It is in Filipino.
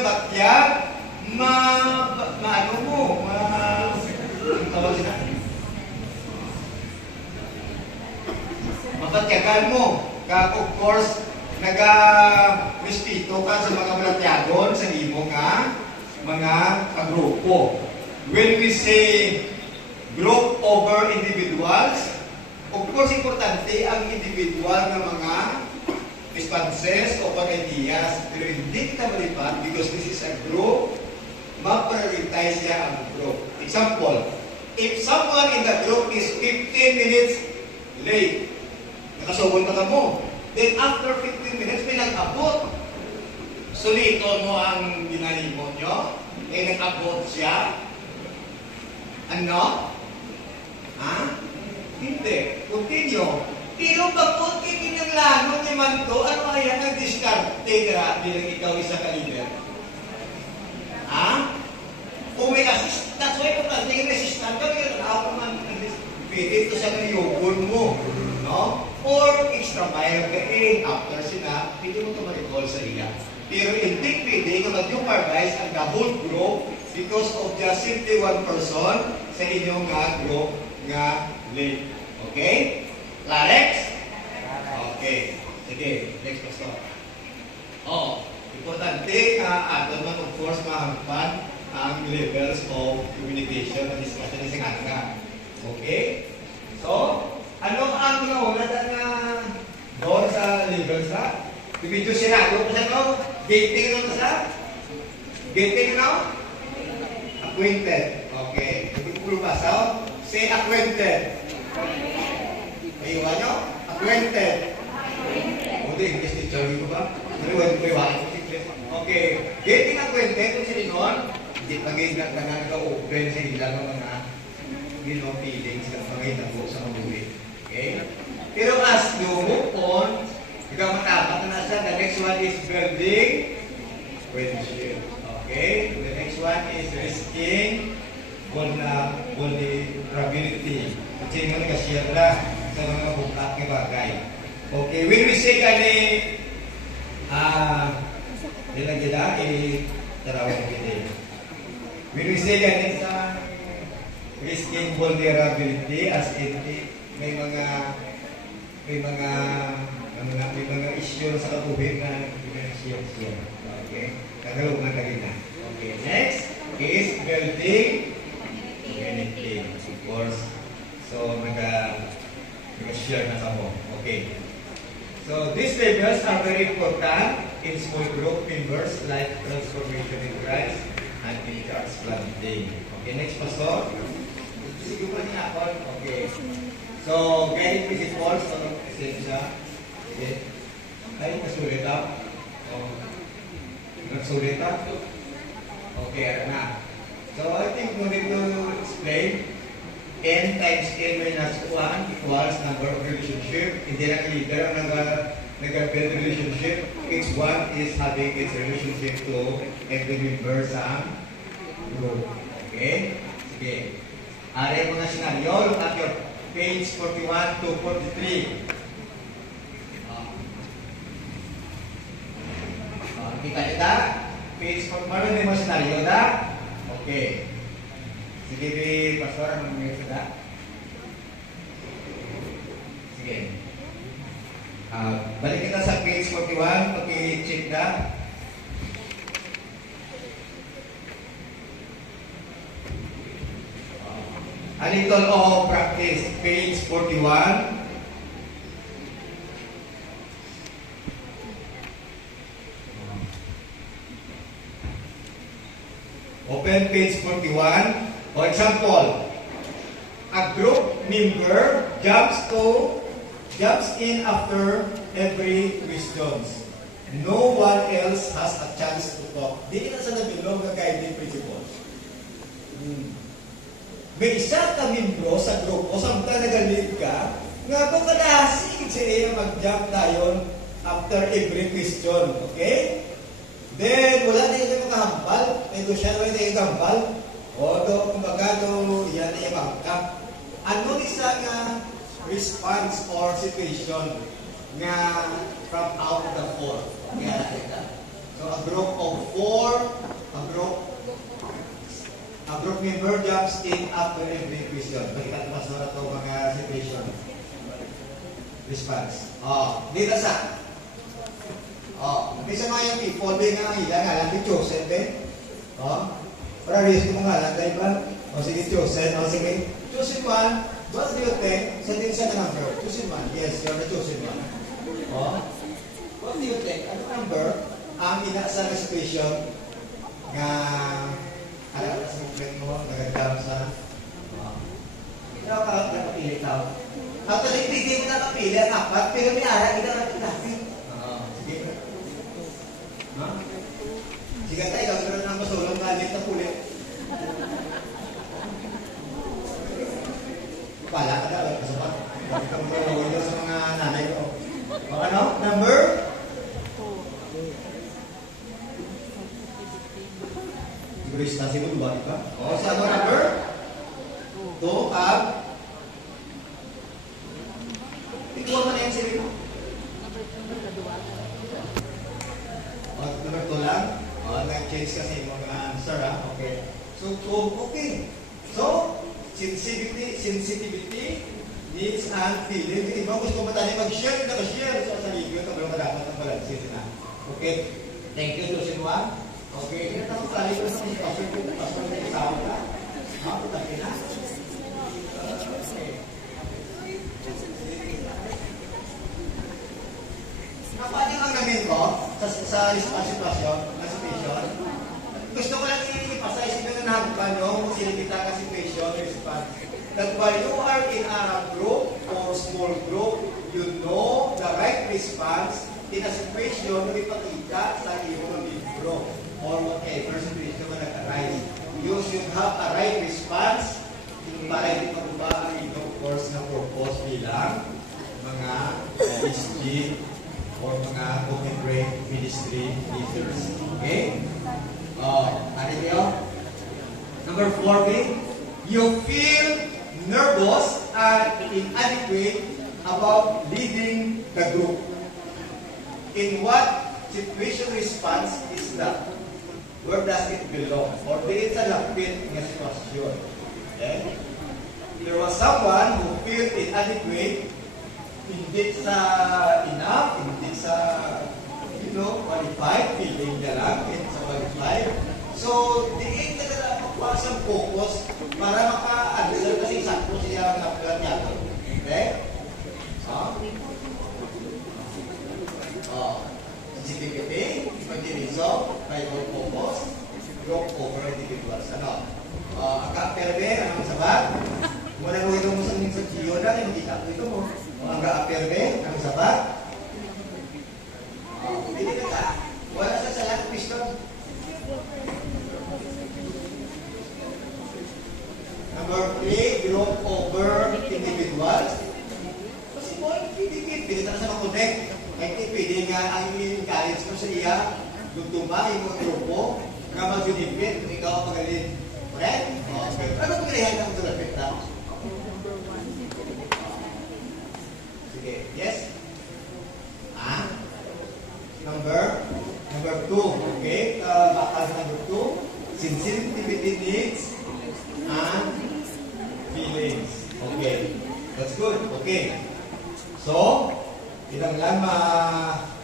nga batya, ano mo, ang tawag sila? Mabatyagan mo. Of course, nag-respeto ka sa mga balatyagon sa imo nga mga kagrupo. When we say group over individuals, of course, importante ang individual na mga responses o ideas. Pero hindi kita malipat because this is a group, ma-prioritize niya ang group. Example, if someone in the group is 15 minutes late, nakasubon ka mo, then after 15 minutes, may nag-abot. Suliton mo ang ginahimo nyo, nag-abot siya. Ano? Ha? Hindi. Continue. Pero pag continue ng lano ni Manto, ano kaya nag-discarte ka bilang ikaw isa ka-leader? Ha? Kung may assist, that's why kung may assistant ka, may ako man pwede ito sa nayugon mo. No? Or extra mile ka after sila, pwede mo ito ma-recall sa iya. Pero hindi pwede ka mag-supervise ang the whole group because of just simply one person sa inyong group nga late. Okay? Clarex? Okay. Sige, next pastor. Importante ka ato man of course mahangpan ang levels of communication na discussion sa nga. Okay? So, ano ang nauna na doon sa levels na? Ibig sinado ko sa ito? Gating na sa? Gating na? Acquainted. Okay. Hindi ko basa. Say acquainted. Ayun nyo? Acquainted. Hindi, English teacher ko ba? Okay. Getting acquainted kung sino nun, hindi pag-iingat ka na open sa ilang mga feelings na pag-iingat sa mabuhi. Okay? Pero as you move on, ikaw matapat na siya. The next one is building friendship. Okay? The next one is risking vulnerability. Kasi mo nag-share na sa mga bukak na bagay. Okay, when we say nilagyan tarawin ko din. When we say sa risking vulnerability as in may mga issue sa kabuhin na share. Okay? Tagalog na kanina. Okay, next is building community. Of course. So, nag-share na kamo. Okay. So, these levels are very important in small group members like transformation in Christ and in church planting. Okay, next pastor. Sige pa niya ako. Okay. So, guiding principles of esensya. Okay. Ay, nasulit ako. Nasulit ako. Okay, na. So, I think we need to explain n times n minus 1 equals number of relationship. Hindi lang leader ang nag-build relationship. Each one is having its relationship to every member sa group. Okay? Sige. Are mga senaryo. Look at your page 41 to 43. Kita kita? Page 41 may mga senaryo na? Okay. Sige, Pastor, ano mga sada? Sige. Balik kita sa page 41, pag-check na. A little of practice, page 41. Open page 41. For example, a group member jumps in after every questions. No one else has a chance to talk. Di na sa nabilog na guiding principles. May isa ka membro sa grupo, samtang nag-lead ka, nga kung kadasig siya mag-jump tayo after every question. Okay? Then, wala na yung makahambal. Ito siya naman yung gambal. O, kumbaga, yan na yung bangkap. Ano isa nga response or situation nga from out of the four? So, a group of 4 4, a group member jumps in after every question. Pagkita mas na ito mga situation. Response. Dito sa. Bisa mga yung people, may nga ilan, nga lang, di chosen, ben? Para risk mo nga lang, dahil ba? Sige, chosen. Sige, chosen one. What do you think? Sa din sa number. Chosen one. Yes, you're the chosen one. What do you think? Ano number ang ina sa reservation nga alam na sa movement mo, nagagam sa ikaw ka nakapili tao. At hindi mo nakapili ang apat, pero may ara, hindi ka nakapili. Sige. Sige tayo, gagawin ng masulong galit na pulit. Pala ka na, kasi pa. Ikaw mo sa mga nanay ko. Ano? Number? Siguro istasi mo, diba? Sa ano number? 2, ikuha mo na yung sili mo. Number 2 lang. Nag-change kasi yung mga answer, ha? Okay. So, okay. So, sensitivity, needs, and feeling. Iba gusto mo tayo mag-share, naka-share sa sarili ko. Ito dapat ang balansin na. Okay. Thank you, Josin Juan. Okay. Ito ang sarili ko sa pastor ko. Pastor na isawa ka. Putaki na. Okay. Napadi ang namin ko sa sitwasyon, na situation. Gusto ko lang ipasa isipin na nahagpan nyo kung sila kita ka situation, response. That while you are in a group or small group, you know the right response in a situation na ipakita sa iyong libro or whatever situation na nag-arise. You should have a right response para hindi maguba ang iyong course na purpose bilang mga SG or mga open grade ministry leaders. Okay? Ano niyo? Number 4, you feel nervous and inadequate about leading the group. In what situation response is that? Where does it belong? Or dili sa lapit ng sitwasyon? Okay? There was someone who felt inadequate, hindi sa enough, hindi sa qualified, feeling niya lang, hindi sa qualified. So, diin ka na makuha sa focus para maka-answer kasi sakto siya ang napulat niya. Okay? CPPP, Pagdiriso, Private Focus, Group Over Individuals. Ang ka-perbe, anong sabat? Muna mo ito mo sa Gio na, hindi ka ito mo. Ang ka-perbe, anong sabat? Hindi ka. Wala sa salat piston. Number 3, Group Over Individuals. Kasi mo, pwede na sa mag-connect. Kahit pwede nga ang i-encourage mo sa iya, gutuma, yung mga grupo, na mag-unipit, kung ikaw ang magaling. Correct? Ano pagkalihan ng tulapit na? Sige, yes? Number 2, okay? Bakal number 2, sensitivity needs and feelings. Okay, that's good. Okay. So, ilang lang